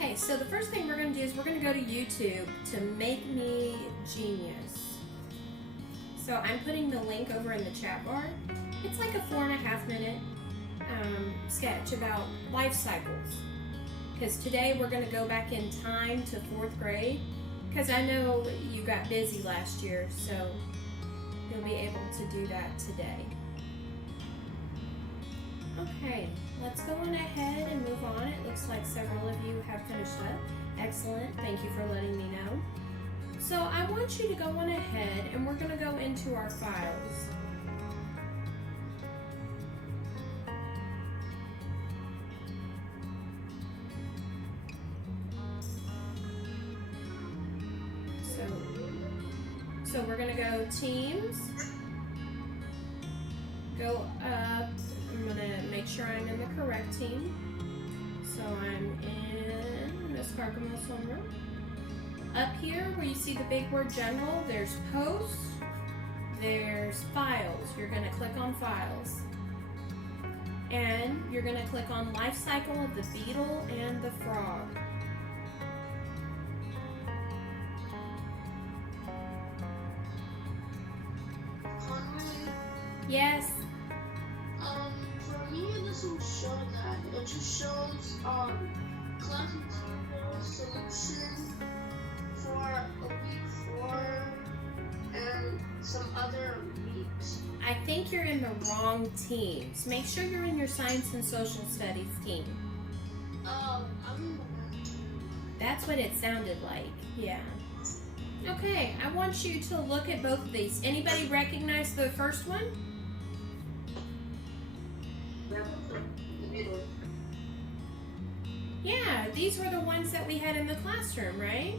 Okay, so the first thing we're going to do is we're going to go to YouTube to Make Me Genius. So I'm putting the link over in the chat bar. It's like a 4.5 minute sketch about life cycles. Because today we're going to go back in time to 4th grade. Because I know you got busy last year, so you'll be able to do that today. Okay, let's go on ahead and move on. It looks like several of you have finished up. Excellent, thank you for letting me know. So I want you to go on ahead and we're going to go into our files. So we're going to go teams, go up. I'm going to make sure I'm in the correct team. So I'm in Miss Carcamo's homeroom. Up here where you see the big word general, there's posts, there's files. You're going to click on files. And you're going to click on life cycle of the beetle and the frog. Conway? Yes. For me, it doesn't show that. It just shows class material solution for a week 4 and some other weeks. I think you're in the wrong teams. Make sure you're in your science and social studies team. I'm in the math team. That's what it sounded like. Yeah. Okay, I want you to look at both of these. Anybody recognize the first one? Yeah, these were the ones that we had in the classroom, right?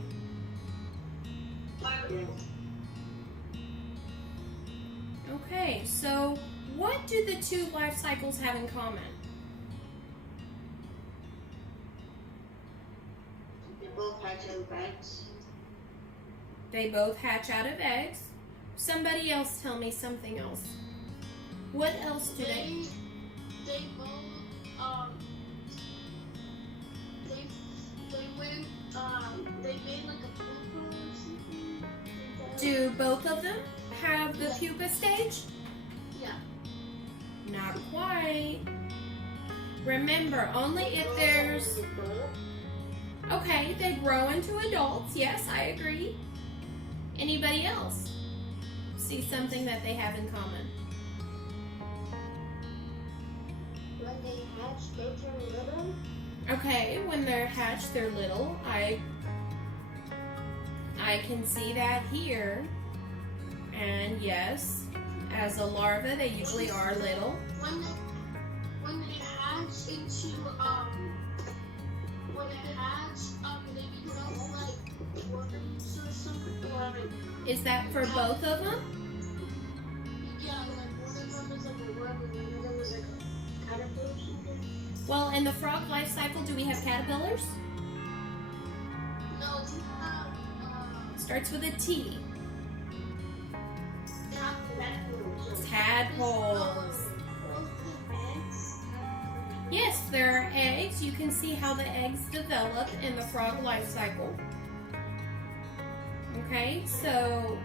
Okay, so what do the two life cycles have in common? They both hatch out of eggs. They both hatch out of eggs. Somebody else tell me something else. What else do they? They both they made like a pupa or something. Do both of them have the pupa stage? Yeah. Not quite. Remember, only if there's... Okay, they grow into adults. Yes, I agree. Anybody else see something that they have in common? When they hatch, they turn little. Okay, when they're hatched, they're little. I can see that here. And yes, as a larva, they usually are little. When they hatch into they become like worms or something. Is that for both of them? Yeah, like one of them is like a worm and the other was like a caterpillar or something. Well, in the frog life cycle, do we have caterpillars? No, we have Starts with a T. tadpoles. Tadpoles. Yes, there are eggs. You can see how the eggs develop in the frog life cycle. Okay, so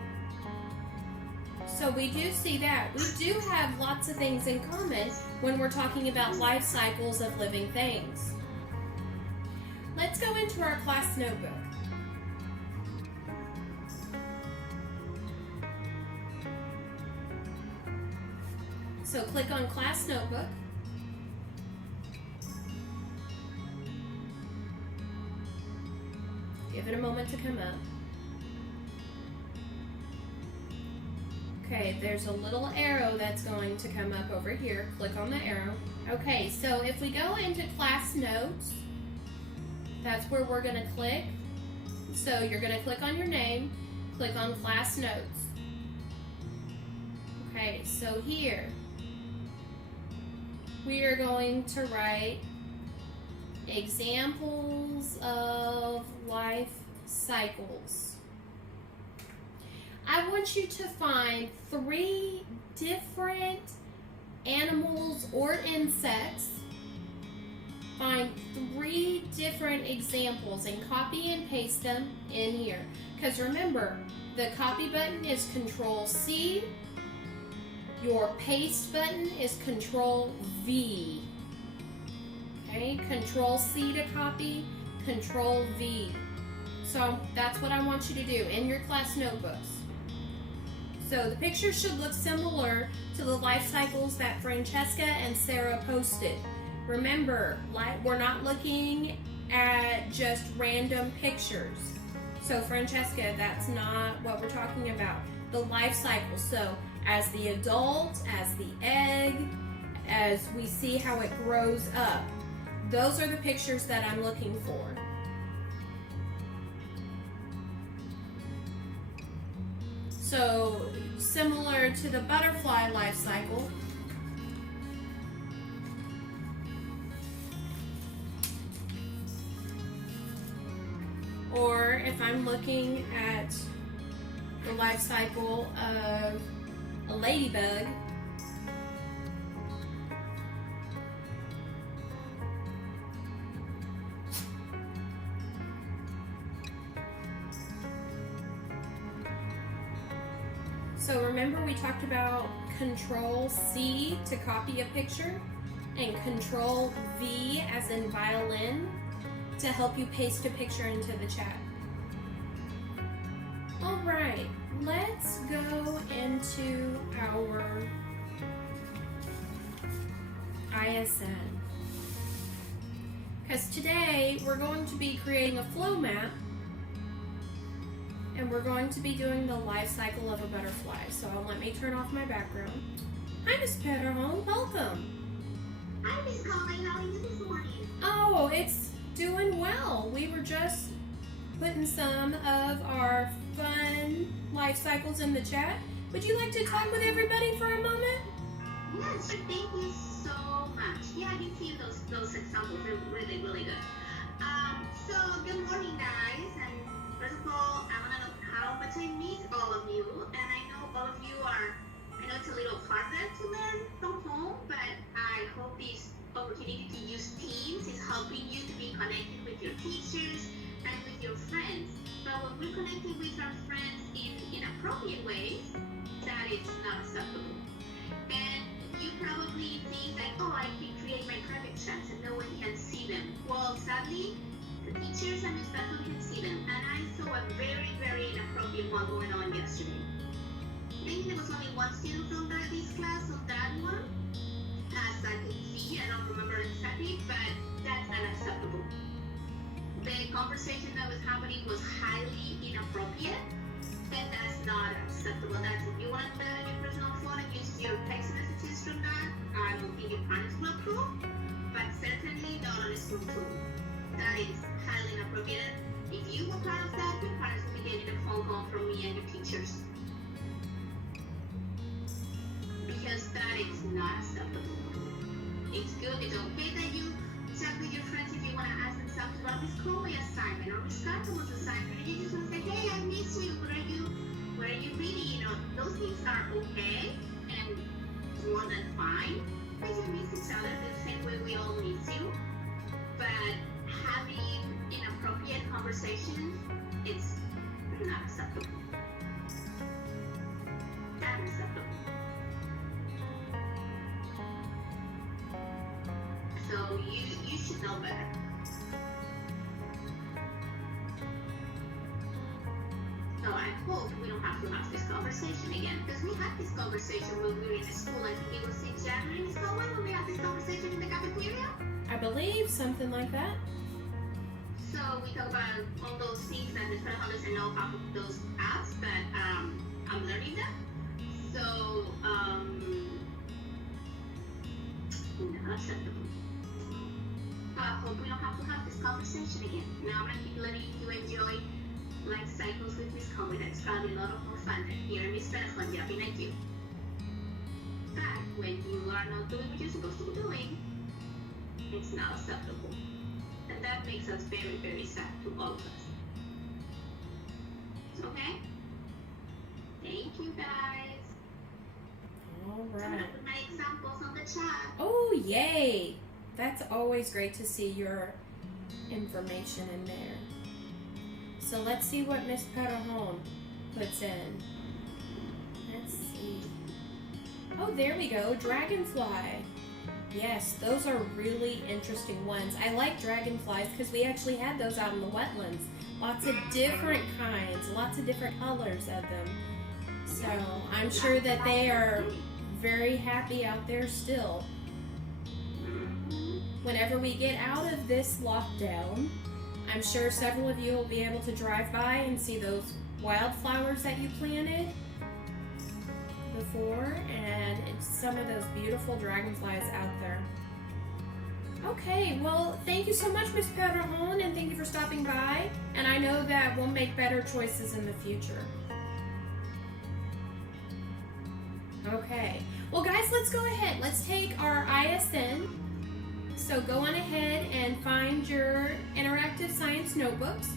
we do see that. We do have lots of things in common when we're talking about life cycles of living things. Let's go into our class notebook. So click on class notebook. Give it a moment to come up. Okay, there's a little arrow that's going to come up over here. Click on the arrow. Okay, so if we go into class notes, that's where we're going to click. So you're going to click on your name, click on class notes. Okay, so here we are going to write examples of life cycles. I want you to find 3 different animals or insects find 3 different examples and copy and paste them in here. Because remember, the copy button is Control C. Your paste button is Control V. Okay, Control C to copy, Control V. So that's what I want you to do in your class notebooks. So the picture should look similar to the life cycles that Francesca and Sarah posted. Remember, we're not looking at just random pictures. So Francesca, that's not what we're talking about. The life cycle. So as the adult, as the egg, as we see how it grows up. Those are the pictures that I'm looking for. So similar to the butterfly life cycle, or if I'm looking at the life cycle of a ladybug, so remember we talked about Control C to copy a picture and Control V as in violin to help you paste a picture into the chat. Alright, let's go into our ISN. Because today we're going to be creating a flow map and we're going to be doing the life cycle of a butterfly. So let me turn off my background. Hi, Miss Petterholm. Welcome. Hi, Miss Conway. How are you this morning? Oh, it's doing well. We were just putting some of our fun life cycles in the chat. Would you like to talk with everybody for a moment? Yes, sure. Thank you so much. Yeah, I can see those examples. They're really, really good. So good morning, guys. And first of all, I want to know how much I miss all of you. And I know all of you are, I know it's a little harder to learn from home, but I hope this opportunity to use Teams is helping you to be connected with your teachers and with your friends. But when we're connecting with our friends in inappropriate ways, that is not acceptable. And you probably think that, oh, I can create my private chats and no one can see them. Well, sadly, the teachers and the staff can see them. And I saw a very, very inappropriate one going on yesterday. Maybe there was only one student from this class on that one. As I could see, I don't remember exactly, but that's unacceptable. The conversation that was happening was highly inappropriate, and that's not acceptable. That's if you want to put it on your personal phone and use your text messages from that, I don't think your parents will approve, but certainly not on a school tool. That is highly inappropriate. If you were part of that, your parents will be getting a phone call from me and your teachers. Because that is not acceptable. It's good, it's okay that you chat with your friends if you want to ask them something about Miss Conway assignment or Miss Carter's assignment, and you just want to say, hey, I miss you, what are you reading? You know, those things are okay and more than fine. Because you miss each other the same way we all miss you. But having inappropriate conversations, it's not acceptable. Unacceptable. So you should know better. So I hope we don't have to have this conversation again, because we had this conversation when we were in school. I think it was in January, Miss Conway, when we had this conversation in the cafeteria. I believe something like that. So we talk about all those things that Ms. Petterholm doesn't know half of those apps, but I'm learning them. So not acceptable. I hope we don't have to have this conversation again. Now I'm going to keep letting you enjoy life cycles with Miss Conway. That's probably a lot more fun than here Miss Petterholm yapping at you. But when you are not doing what you're supposed to be doing, it's not acceptable. And that makes us very, very sad to all of us. Okay? Thank you, guys. All I'm going right. to put my examples on the chat. Oh, yay. That's always great to see your information in there. So let's see what Miss Patterhon puts in. Let's see. Oh, there we go. Dragonfly. Yes, those are really interesting ones. I like dragonflies because we actually had those out in the wetlands. Lots of different kinds, lots of different colors of them. So I'm sure that they are very happy out there still. Whenever we get out of this lockdown, I'm sure several of you will be able to drive by and see those wildflowers that you planted before, and it's some of those beautiful dragonflies out there. Okay, well, thank you so much, Miss Patterhon, and thank you for stopping by. And I know that we'll make better choices in the future. Okay, well, guys, let's go ahead. Let's take our ISN. So go on ahead and find your interactive science notebooks.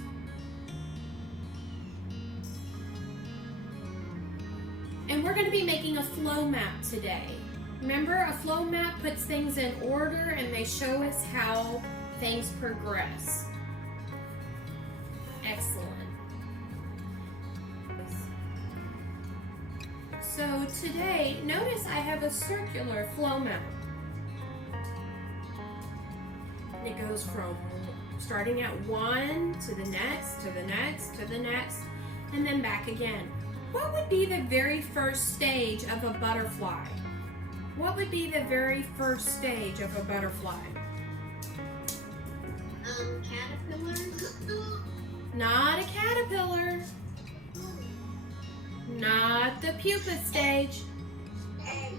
And we're going to be making a flow map today. Remember, a flow map puts things in order and they show us how things progress. Excellent. So today, notice I have a circular flow map. It goes from starting at one to the next, to the next, to the next, and then back again. What would be the very first stage of a butterfly? What would be the very first stage of a butterfly? Caterpillar. Not a caterpillar. Not the pupa stage. Egg.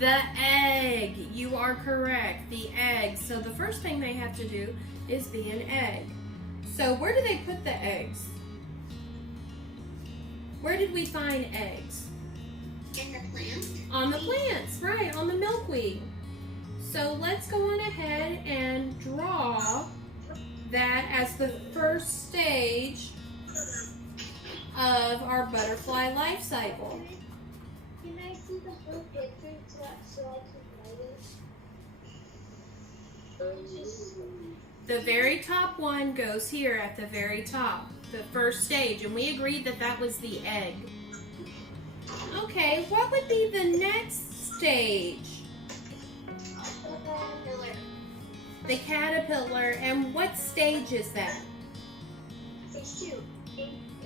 The egg. You are correct. The egg. So the first thing they have to do is be an egg. So where do they put the eggs? Where did we find eggs? In the plant. On the plants, right, on the milkweed. So let's go on ahead and draw that as the first stage of our butterfly life cycle. Can I see the whole picture so I can write it? The very top one goes here at the very top, the first stage, and we agreed that that was the egg. Okay, what would be the next stage? Caterpillar. The caterpillar, and what stage is that? Stage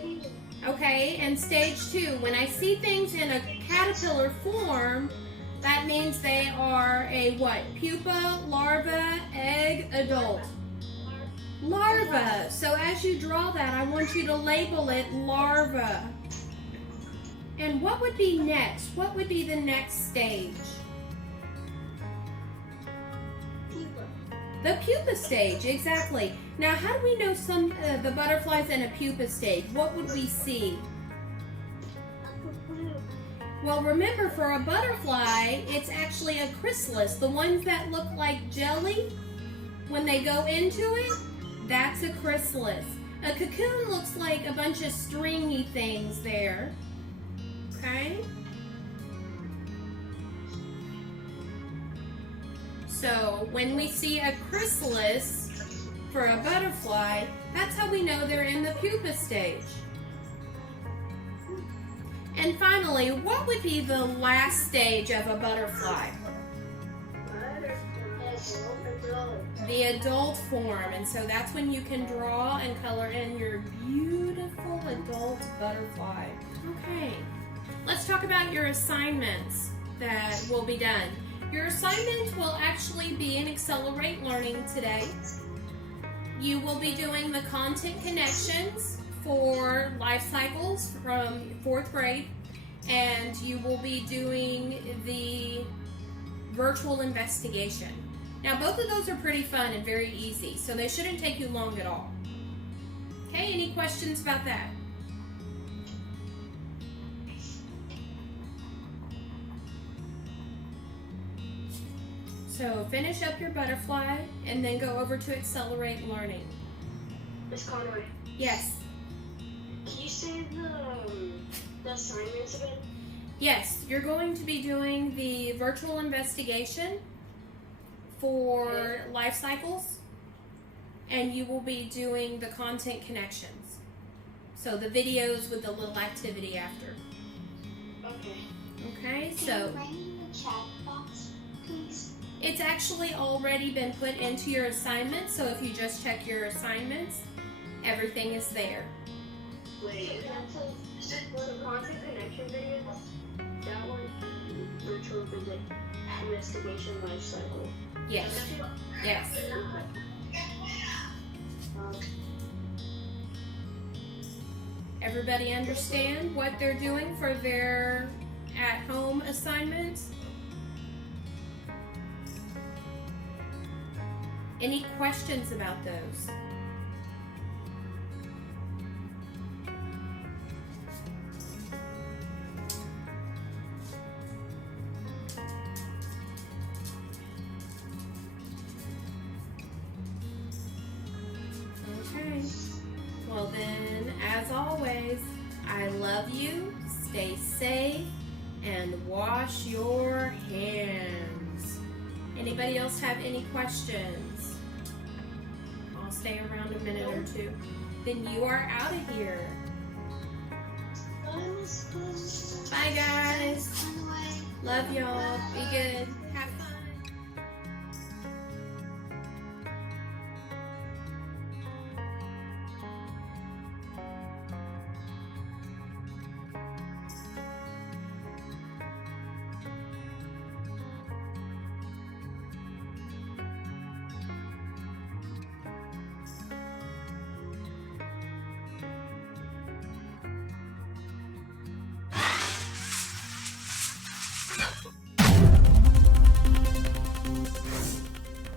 2. Okay, and stage 2, when I see things in a caterpillar form, that means they are a what? Pupa, larva, egg, adult. Larva. So as you draw that, I want you to label it larva. And what would be next? What would be the next stage? Pupa. The pupa stage, exactly. Now, how do we know the butterflies in a pupa stage? What would we see? Well, remember, for a butterfly, it's actually a chrysalis. The ones that look like jelly, when they go into it, that's a chrysalis. A cocoon looks like a bunch of stringy things there. Okay? So, when we see a chrysalis for a butterfly, that's how we know they're in the pupa stage. And finally, what would be the last stage of a butterfly? The adult form. And so that's when you can draw and color in your beautiful adult butterfly. Okay, let's talk about your assignments that will be done. Your assignment will actually be in Accelerate Learning today. You will be doing the content connections for life cycles from 4th grade, and you will be doing the virtual investigation. Now, both of those are pretty fun and very easy, so they shouldn't take you long at all. Okay, any questions about that? So finish up your butterfly and then go over to Accelerate Learning. Miss Conway, Yes. can you say the assignments again? Yes, you're going to be doing the virtual investigation for life cycles, and you will be doing the content connections. So the videos with the little activity after. Okay. Okay, Can so you write in the chat box, please? it's actually already been put into your assignment, so if you just check your assignments, everything is there. Wait. For the content connection videos, that one virtual visit investigation life cycle. Yes. Yes. Everybody understand what they're doing for their at-home assignments? Any questions about those? Okay. Well then, as always, I love you, stay safe, and wash your hands. Anybody else have any questions? I'll stay around a minute or two. Then you are out of here. Bye guys. Love y'all. Be good. Have fun.